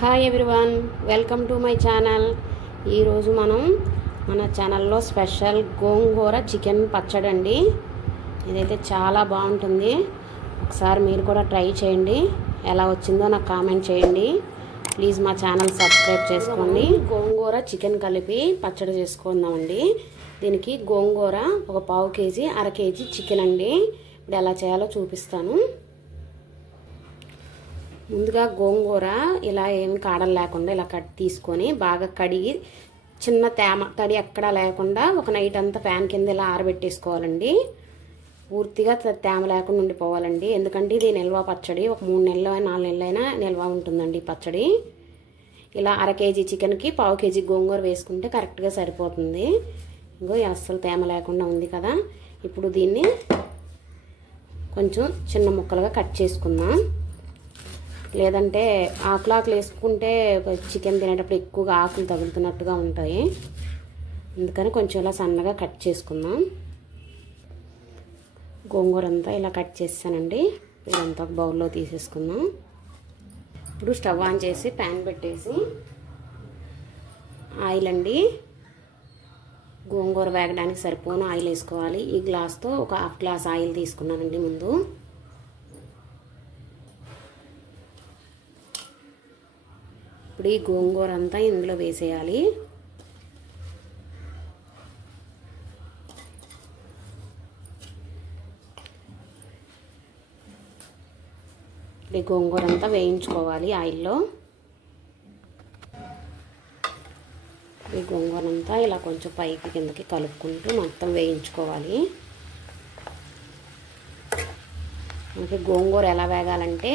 Hi everyone, welcome to my channel. ఈరోజు మనం మన ఛానల్లో స్పెషల్ గోంగూర చికెన్ పచ్చడి అండి. ఇదైతే చాలా బాగుంటుంది. ఒకసారి మీరు కూడా ట్రై చేయండి. ఎలా వచ్చిందో నాకు కామెంట్ చేయండి. ప్లీజ్ మా ఛానల్ సబ్స్క్రైబ్ చేసుకోండి. గోంగూర చికెన్ కలిపి పచ్చడి చేసుకుందామండి. దీనికి గోంగూర ఒక పావు కేజీ, అర కేజీ చికెన్ అండి. ఇప్పుడు ఎలా చేయాలో చూపిస్తాను. ముందుగా గోంగూర ఇలా ఏమి కాడలు లేకుండా ఇలా తీసుకొని బాగా కడిగి చిన్న తడి ఎక్కడా లేకుండా ఒక నైట్ అంతా ఫ్యాన్ కింద ఇలా ఆరబెట్టేసుకోవాలండి. పూర్తిగా తేమ లేకుండా ఉండిపోవాలండి. ఎందుకంటే ఇది నిల్వ పచ్చడి, ఒక 3 నెలలు 4 నెలలైనా నిల్వ ఉంటుందండి పచ్చడి. ఇలా అర కేజీ చికెన్కి పావు కేజీ గోంగూర వేసుకుంటే కరెక్ట్గా సరిపోతుంది. ఇంకో అస్సలు తేమ లేకుండా ఉంది కదా. ఇప్పుడు దీన్ని కొంచెం చిన్న ముక్కలుగా కట్ చేసుకుందాం. లేదంటే ఆకులు వేసుకుంటే చికెన్ తినేటప్పుడు ఎక్కువగా ఆకులు తగులుతున్నట్టుగా ఉంటాయి. అందుకని కొంచెం ఇలా సన్నగా కట్ చేసుకుందాం. గోంగూర అంతా ఇలా కట్ చేసానండి. ఇదంతా ఒక బౌల్లో తీసేసుకుందాం. ఇప్పుడు స్టవ్ ఆన్ చేసి ప్యాన్ పెట్టేసి ఆయిల్ అండి, గోంగూర వేగడానికి సరిపోను ఆయిల్ వేసుకోవాలి. ఈ గ్లాస్తో ఒక హాఫ్ గ్లాస్ ఆయిల్ తీసుకున్నానండి. ముందు ఇప్పుడు ఈ గోంగూర అంతా ఇందులో వేసేయాలి. ఈ గోంగూర అంతా వేయించుకోవాలి ఆయిల్లో. ఈ గోంగూర అంతా ఇలా కొంచెం పైకి కిందకి కలుపుకుంటూ మొత్తం వేయించుకోవాలి. మనకి గోంగూర ఎలా వేగాలంటే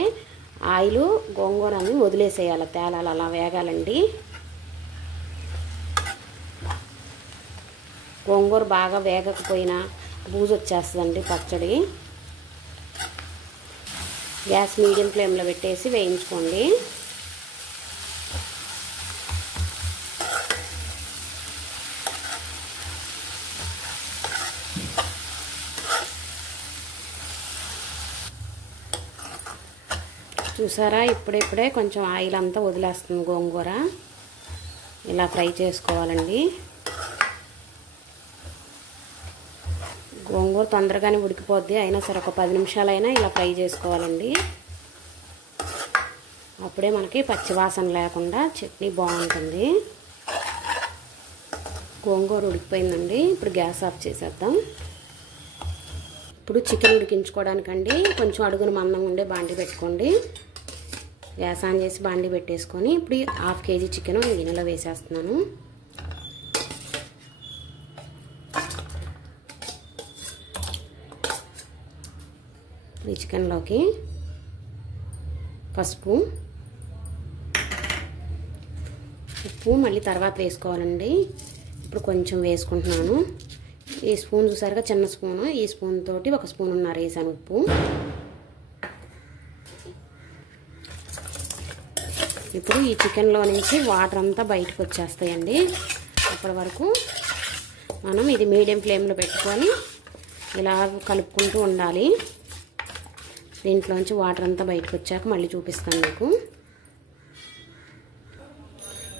ఆయిల్ గోంగూరని వదిలేసేయాలి, తేలాలి, అలా వేగాలండి. గోంగూర బాగా వేగకపోయినా బూజు వచ్చేస్తుందండి పచ్చడి. గ్యాస్ మీడియం ఫ్లేమ్లో పెట్టేసి వేయించుకోండి. చూసారా, ఇప్పుడే కొంచెం ఆయిల్ అంతా వదిలేస్తుంది గోంగూర. ఇలా ఫ్రై చేసుకోవాలండి. గోంగూర తొందరగానే ఉడికిపోద్ది, అయినా సరే ఒక 10 నిమిషాలైనా ఇలా ఫ్రై చేసుకోవాలండి. అప్పుడే మనకి పచ్చివాసన లేకుండా చట్నీ బాగుంటుంది. గోంగూర ఉడికిపోయిందండి. ఇప్పుడు గ్యాస్ ఆఫ్ చేసేద్దాం. ఇప్పుడు చికెన్ ఉడికించుకోవడానికండి కొంచెం అడుగున మందం ఉండే బాండి పెట్టుకోండి. గ్యాస్ ఆన్ చేసి బాండి పెట్టేసుకొని ఇప్పుడు హాఫ్ కేజీ చికెన్ గిన్నెలో వేసేస్తున్నాను. ఈ చికెన్లోకి పసుపు, ఉప్పు మళ్ళీ తర్వాత వేసుకోవాలండి. ఇప్పుడు కొంచెం వేసుకుంటున్నాను. ఈ స్పూన్ చూసారుగా, చిన్న స్పూను. ఈ స్పూన్ తోటి 1 స్పూన్ వేసాను ఉప్పు. ఇప్పుడు ఈ చికెన్లో నుంచి వాటర్ అంతా బయటకు వచ్చేస్తాయండి. అప్పటి వరకు మనం ఇది మీడియం ఫ్లేమ్లో పెట్టుకొని ఇలా కలుపుకుంటూ ఉండాలి. దీంట్లోంచి వాటర్ అంతా బయటకు వచ్చాక మళ్ళీ చూపిస్తాను మీకు.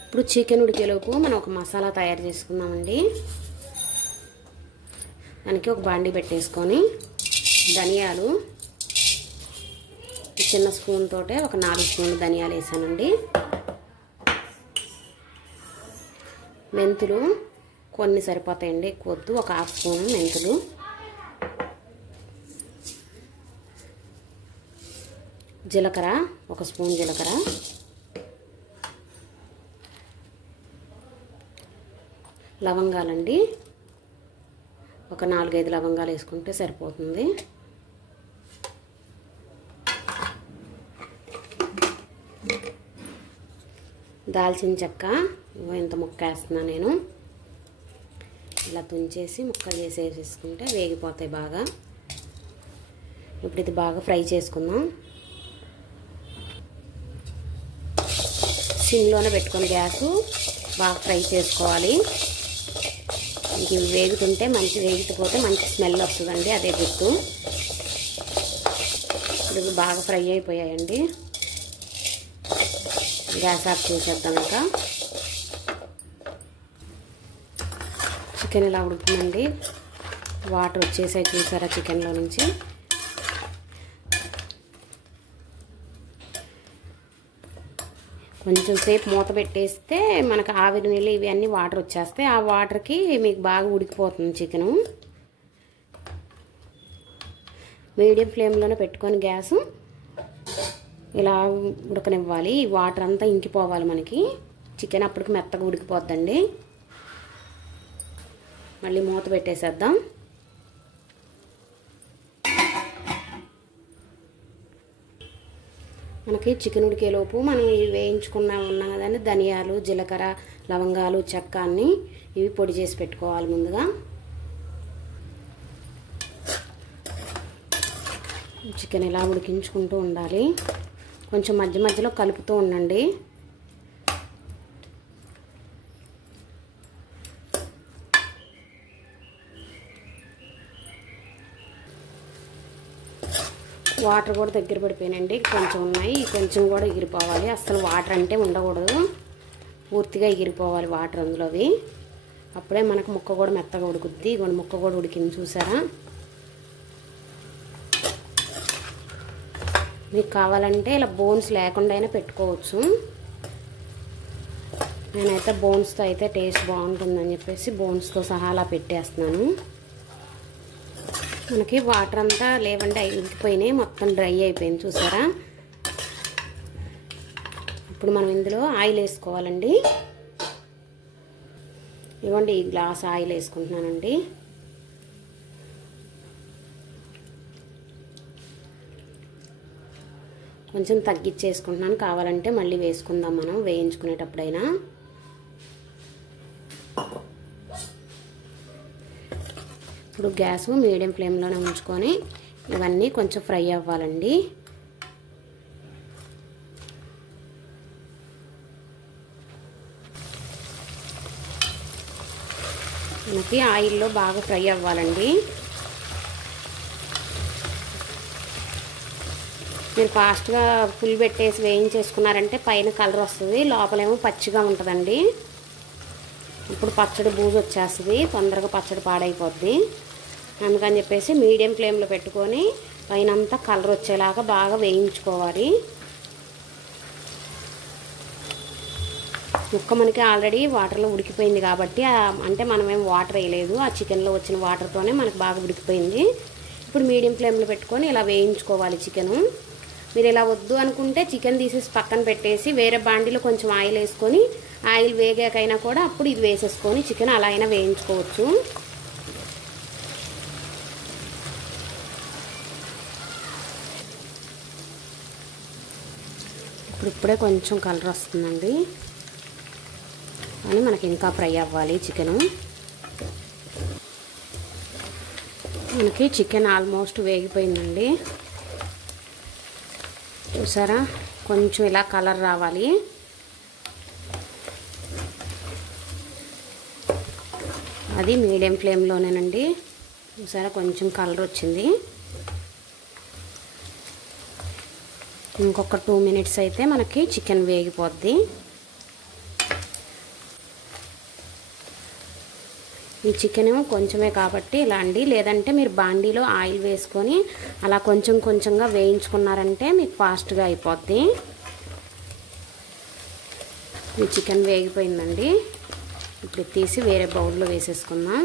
ఇప్పుడు చికెన్ ఉడికేలోపు మనం ఒక మసాలా తయారు చేసుకుందామండి. దానికి ఒక బాండి పెట్టేసుకొని ధనియాలు, చిన్న స్పూన్ తోటే ఒక 4 స్పూన్లు ధనియాలు వేసానండి. మెంతులు కొన్ని సరిపోతాయండి, ఎక్కువ వద్దు. ఒక హాఫ్ స్పూన్ మెంతులు, జీలకర్ర 1 స్పూన్ జీలకర్ర, లవంగాలండి ఒక 4-5 లవంగాలు వేసుకుంటే సరిపోతుంది. దాల్చిన చెక్క ఇంత ముక్క వేస్తున్నాను నేను. ఇలా తుంచేసి ముక్కలు వేసేసుకుంటే వేగిపోతాయి బాగా. ఇప్పుడు ఇది బాగా ఫ్రై చేసుకుందాం. సిమ్లోనే పెట్టుకొని గ్యాసు బాగా ఫ్రై చేసుకోవాలి. ఇంక వేగుతుంటే వేగిపోతే మంచి స్మెల్ వస్తుందండి, అదే గుర్తు. ఇప్పుడు బాగా ఫ్రై అయిపోయాయండి. గ్యాస్ ఆఫ్ చేసేద్దాం. ఇంకా చికెన్ ఇలా ఉడుకుతుందండి. వాటర్ వచ్చేసాయి చూసారా చికెన్లో నుంచి. కొంచెం సేపు మూత పెట్టేస్తే మనకు ఆవిరి నీళ్ళు ఇవి అన్నీ వాటర్ వచ్చేస్తాయి. ఆ వాటర్కి మీకు బాగా ఉడికిపోతుంది చికెను. మీడియం ఫ్లేమ్లోనే పెట్టుకొని గ్యాసు ఇలా ఉడకనివ్వాలి. ఈ వాటర్ అంతా ఇంకిపోవాలి మనకి. చికెన్ అప్పటికి మెత్తగా ఉడికిపోద్దండి. మళ్ళీ మూత పెట్టేసేద్దాం. మనకి చికెన్ ఉడికేలోపు మనం ఇవి వేయించుకున్నా ఉన్నాం కదండి, ధనియాలు, జీలకర్ర, లవంగాలు, చెక్క అన్నీ ఇవి పొడి చేసి పెట్టుకోవాలి ముందుగా. చికెన్ ఇలా ఉడికించుకుంటూ ఉండాలి. కొంచెం మధ్య మధ్యలో కలుపుతూ ఉండండి. వాటర్ కూడా దగ్గర పడిపోయినండి. కొంచెం ఉన్నాయి, కొంచెం కూడా ఎగిరిపోవాలి. అసలు వాటర్ అంటే ఉండకూడదు, పూర్తిగా ఎగిరిపోవాలి వాటర్ అందులోవి. అప్పుడే మనకు ముక్క కూడా మెత్తగా ఉడుకుద్ది. ఇగోండి ముక్క కూడా ఉడికింది చూసారా. మీకు కావాలంటే ఇలా బోన్స్ లేకుండా అయినా పెట్టుకోవచ్చు. నేనైతే బోన్స్తో అయితే టేస్ట్ బాగుంటుందని చెప్పేసి బోన్స్తో సహా అలా పెట్టేస్తున్నాను. మనకి వాటర్ అంతా లేవండి ఇంకిపోయినాయి, మొత్తం డ్రై అయిపోయింది చూసారా. ఇప్పుడు మనం ఇందులో ఆయిల్ వేసుకోవాలండి. ఇవ్వండి ఈ గ్లాస్ ఆయిల్ వేసుకుంటున్నానండి. కొంచెం తగ్గించేసుకుంటున్నాను, కావాలంటే మళ్ళీ వేసుకుందాం మనం వేయించుకునేటప్పుడైనా. ఇప్పుడు గ్యాస్ మీడియం ఫ్లేమ్లోనే ఉంచుకొని ఇవన్నీ కొంచెం ఫ్రై అవ్వాలండి. మనకి ఆయిల్లో బాగా ఫ్రై అవ్వాలండి. మీరు ఫాస్ట్గా ఫుల్ పెట్టేసి వేయించేసుకున్నారంటే పైన కలర్ వస్తుంది, లోపలేమో పచ్చిగా ఉంటుందండి. ఇప్పుడు పచ్చడి బూజు వచ్చేస్తుంది, తొందరగా పచ్చడి పాడైపోద్ది. అందుకని చెప్పేసి మీడియం ఫ్లేమ్లో పెట్టుకొని పైన అంతా కలర్ వచ్చేలాగా బాగా వేయించుకోవాలి. ముక్క మనకి ఆల్రెడీ వాటర్లో ఉడికిపోయింది కాబట్టి, అంటే మనమేం వాటర్ వేయలేదు, ఆ చికెన్లో వచ్చిన వాటర్తోనే మనకు బాగా ఉడికిపోయింది. ఇప్పుడు మీడియం ఫ్లేమ్లో పెట్టుకొని ఇలా వేయించుకోవాలి చికెను. మీరు ఇలా వద్దు అనుకుంటే చికెన్ తీసేసి పక్కన పెట్టేసి వేరే బాండీలో కొంచెం ఆయిల్ వేసుకొని, ఆయిల్ వేగాకైనా కూడా అప్పుడు ఇది వేసేసుకొని చికెన్ అలా అయినా వేయించుకోవచ్చు. ఇప్పుడే కొంచెం కలర్ వస్తుందండి, కానీ మనకి ఇంకా ఫ్రై అవ్వాలి చికెను. మనకి చికెన్ ఆల్మోస్ట్ వేగిపోయిందండి చూసారా. కొంచెం ఇలా కలర్ రావాలి. అది మీడియం ఫ్లేమ్లోనేనండి చూసారా, కొంచెం కలర్ వచ్చింది. ఇంకొక 2 మినిట్స్ అయితే మనకి చికెన్ వేగిపోద్ది. ఈ చికెన్ కొంచెమే కాబట్టి ఇలా అండి, లేదంటే మీరు బాండీలో ఆయిల్ వేసుకొని అలా కొంచెం కొంచెంగా వేయించుకున్నారంటే మీకు ఫాస్ట్గా అయిపోద్ది. ఈ చికెన్ వేగిపోయిందండి. ఇప్పుడు తీసి వేరే బౌల్లో వేసేసుకుందాం.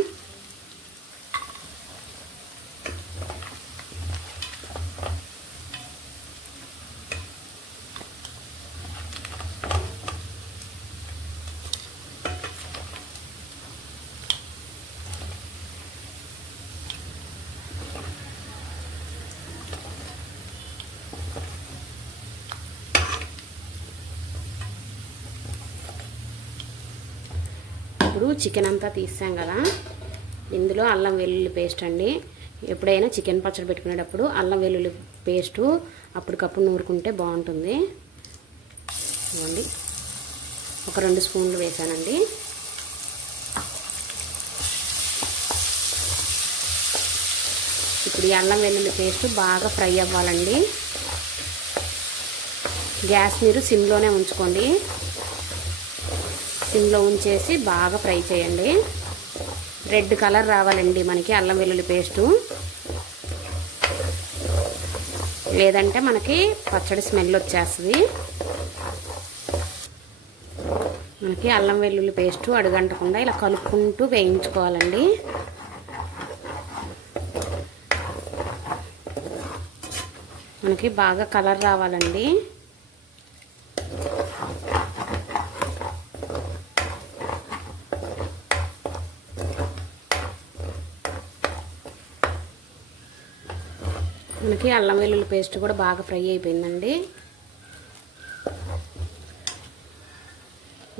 ఇప్పుడు చికెన్ అంతా తీసాం కదా, ఇందులో అల్లం వెల్లుల్లి పేస్ట్ అండి. ఎప్పుడైనా చికెన్ పచ్చడి పెట్టుకునేటప్పుడు అల్లం వెల్లుల్లి పేస్టు అప్పటికప్పుడు నూరుకుంటే బాగుంటుంది. ఇవ్వండి ఒక 2 స్పూన్లు వేసానండి. ఇప్పుడు ఈ అల్లం వెల్లుల్లి పేస్ట్ బాగా ఫ్రై అవ్వాలండి. గ్యాస్ మీరు సిమ్లోనే ఉంచుకోండి. సిమ్లో ఉంచేసి బాగా ఫ్రై చేయండి. రెడ్ కలర్ రావాలండి మనకి అల్లం వెల్లుల్లి పేస్టు, లేదంటే మనకి పచ్చడి స్మెల్ వచ్చేస్తుంది. మనకి అల్లం వెల్లుల్లి పేస్టు అడుగంటకుండా ఇలా కలుపుకుంటూ వేయించుకోవాలండి. మనకి బాగా కలర్ రావాలండి. మనకి అల్లం వెల్లుల్లి పేస్ట్ కూడా బాగా ఫ్రై అయిపోయిందండి.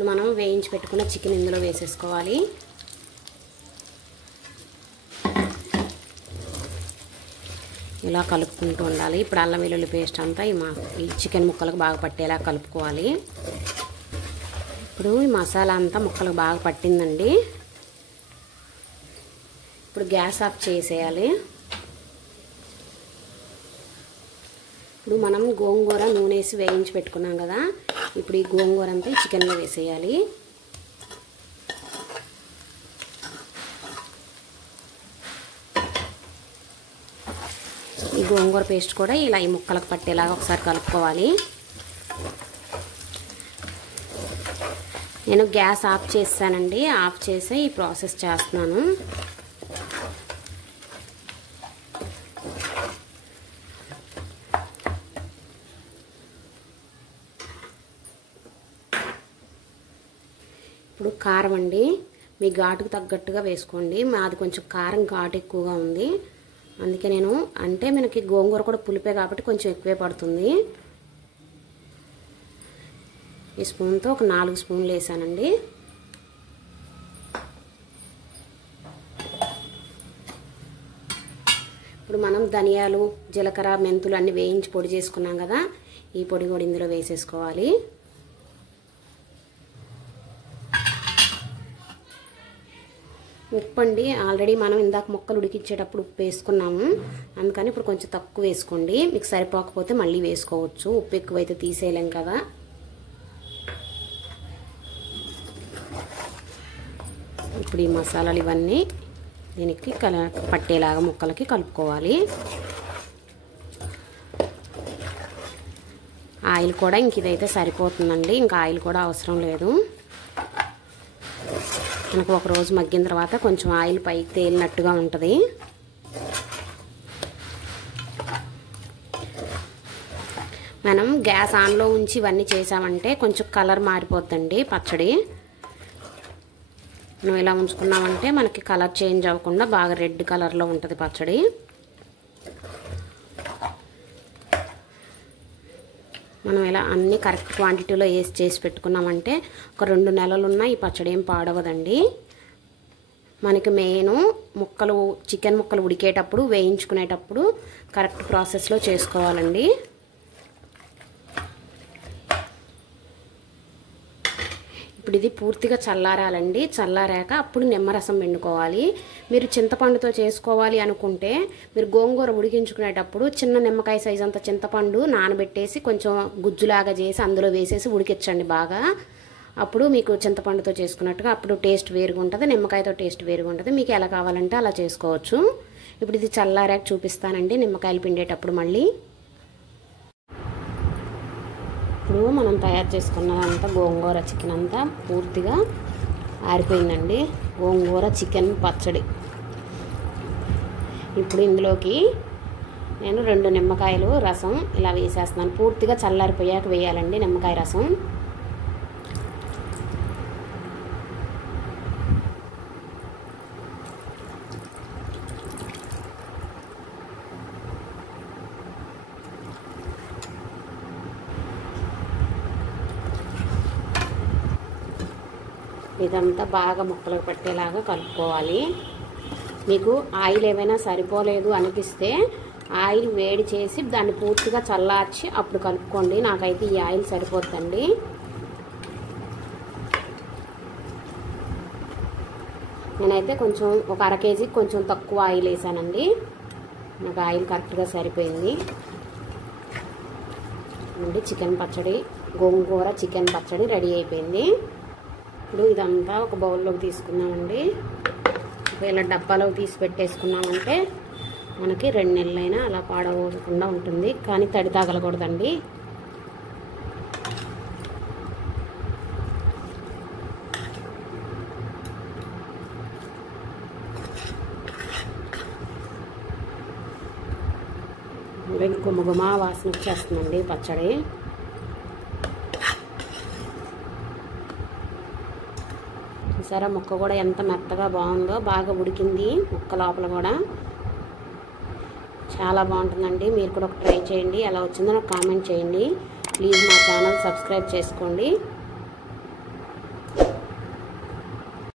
మనం వేయించి పెట్టుకున్న చికెన్ ఇందులో వేసేసుకోవాలి. ఇలా కలుపుకుంటూ ఉండాలి. ఇప్పుడు అల్లం వెల్లుల్లి పేస్ట్ అంతా ఈ చికెన్ ముక్కలకు బాగా పట్టేలా కలుపుకోవాలి. ఇప్పుడు ఈ మసాలా అంతా ముక్కలకు బాగా పట్టిందండి. ఇప్పుడు గ్యాస్ ఆఫ్ చేసేయాలి. ఇప్పుడు మనం గోంగూర నూనె వేసి వేయించి పెట్టుకున్నాం కదా, ఇప్పుడు ఈ గోంగూర అంతా ఈ చికెన్లో వేసేయాలి. ఈ గోంగూర పేస్ట్ కూడా ఇలా ఈ ముక్కలకు పట్టేలాగా ఒకసారి కలుపుకోవాలి. నేను గ్యాస్ ఆఫ్ చేస్తానండి. ఆఫ్ చేసి ఈ ప్రాసెస్ చేస్తున్నాను. ఇప్పుడు కారం అండి, మీ ఘాటుకు తగ్గట్టుగా వేసుకోండి. మాది కొంచెం కారం ఘాటు ఎక్కువగా ఉంది, అందుకే నేను అంటే మనకి గోంగూర కూడా పులిపే కాబట్టి కొంచెం ఎక్కువే పడుతుంది. ఈ స్పూన్తో ఒక 4 స్పూన్లు వేసానండి. ఇప్పుడు మనం ధనియాలు, జీలకర్ర, మెంతులు అన్నీ వేయించి పొడి చేసుకున్నాం కదా, ఈ పొడి కూడా ఇందులో వేసేసుకోవాలి. ఉప్పు అండి, ఆల్రెడీ మనం ఇందాక ముక్కలు ఉడికించేటప్పుడు ఉప్పు వేసుకున్నాము, అందుకని ఇప్పుడు కొంచెం తక్కువ వేసుకోండి. మీకు సరిపోకపోతే మళ్ళీ వేసుకోవచ్చు, ఉప్పు ఎక్కువైతే తీసేయలేం కదా. ఇప్పుడు ఈ మసాలాలు ఇవన్నీ దీనికి పట్టేలాగా ముక్కలకి కలుపుకోవాలి. ఆయిల్ కూడా ఇంక ఇదైతే సరిపోతుందండి, ఇంకా ఆయిల్ కూడా అవసరం లేదు. మనకు ఒక రోజు మగ్గిన తర్వాత కొంచెం ఆయిల్ పైకి తేలినట్టుగా ఉంటుంది. మనం గ్యాస్ ఆన్లో ఉంచి ఇవన్నీ చేసామంటే కొంచెం కలర్ మారిపోద్దండి పచ్చడి. మనం ఇలా ఉంచుకున్నామంటే మనకి కలర్ చేంజ్ అవ్వకుండా బాగా రెడ్ కలర్లో ఉంటుంది పచ్చడి. మనం ఇలా అన్నీ కరెక్ట్ క్వాంటిటీలో వేసి చేసి పెట్టుకున్నామంటే ఒక 2 నెలలున్నా ఈ పచ్చడి ఏం పాడవదండి. మనకి మెయిన్ ముక్కలు, చికెన్ ముక్కలు ఉడికేటప్పుడు, వేయించుకునేటప్పుడు కరెక్ట్ ప్రాసెస్లో చేసుకోవాలండి. ఇప్పుడు ఇది పూర్తిగా చల్లారాలండి. చల్లారాక అప్పుడు నిమ్మరసం పిండుకోవాలి. మీరు చింతపండుతో చేసుకోవాలి అనుకుంటే మీరు గోంగూర ఉడికించుకునేటప్పుడు చిన్న నిమ్మకాయ సైజ్ అంత చింతపండు నానబెట్టేసి కొంచెం గుజ్జులాగా చేసి అందులో వేసేసి ఉడికించండి బాగా. అప్పుడు మీకు చింతపండుతో చేసుకున్నట్టుగా అప్పుడు టేస్ట్ వేరుగా ఉంటుంది, నిమ్మకాయతో టేస్ట్ వేరుగా ఉంటుంది. మీకు ఎలా కావాలంటే అలా చేసుకోవచ్చు. ఇప్పుడు ఇది చల్లారాక చూపిస్తానండి నిమ్మకాయలు పిండేటప్పుడు మళ్ళీ. ఇప్పుడు మనం తయారు చేసుకున్నదంతా గోంగూర చికెన్ అంతా పూర్తిగా ఆరిపోయిందండి. గోంగూర చికెన్ పచ్చడి. ఇప్పుడు ఇందులోకి నేను 2 నిమ్మకాయలు రసం ఇలా వేసేస్తున్నాను. పూర్తిగా చల్లారిపోయాక వేయాలండి నిమ్మకాయ రసం. ఇదంతా బాగా ముక్కలకు పట్టేలాగా కలుపుకోవాలి. మీకు ఆయిల్ ఏమైనా సరిపోలేదు అనిపిస్తే ఆయిల్ వేడి చేసి దాన్ని పూర్తిగా చల్లార్చి అప్పుడు కలుపుకోండి. నాకైతే ఈ ఆయిల్ సరిపోతుందండి. నేనైతే కొంచెం ఒక 1/2 కేజీకి కొంచెం తక్కువ ఆయిల్ వేసానండి. నాకు ఆయిల్ కరెక్ట్గా సరిపోయింది. అండి చికెన్ పచ్చడి, గోంగూర చికెన్ పచ్చడి రెడీ అయిపోయింది. ఇప్పుడు ఇదంతా ఒక బౌల్లోకి తీసుకున్నామండి. ఇలా డబ్బాలోకి తీసి పెట్టేసుకున్నామంటే మనకి 2 నెలలైనా అలా పాడవకుండా ఉంటుంది. కానీ తడి తగలకూడదండి. గుమగుమ వాసన వచ్చేస్తుందండి పచ్చడి. చూసారా ముక్క కూడా ఎంత మెత్తగా బాగుందో, బాగా ఉడికింది ముక్క లోపల కూడా. చాలా బాగుంటుందండి. మీరు కూడా ఒక ట్రై చేయండి. ఎలా వచ్చిందో నాకు కామెంట్ చేయండి. ప్లీజ్ మా ఛానల్ సబ్స్క్రైబ్ చేసుకోండి.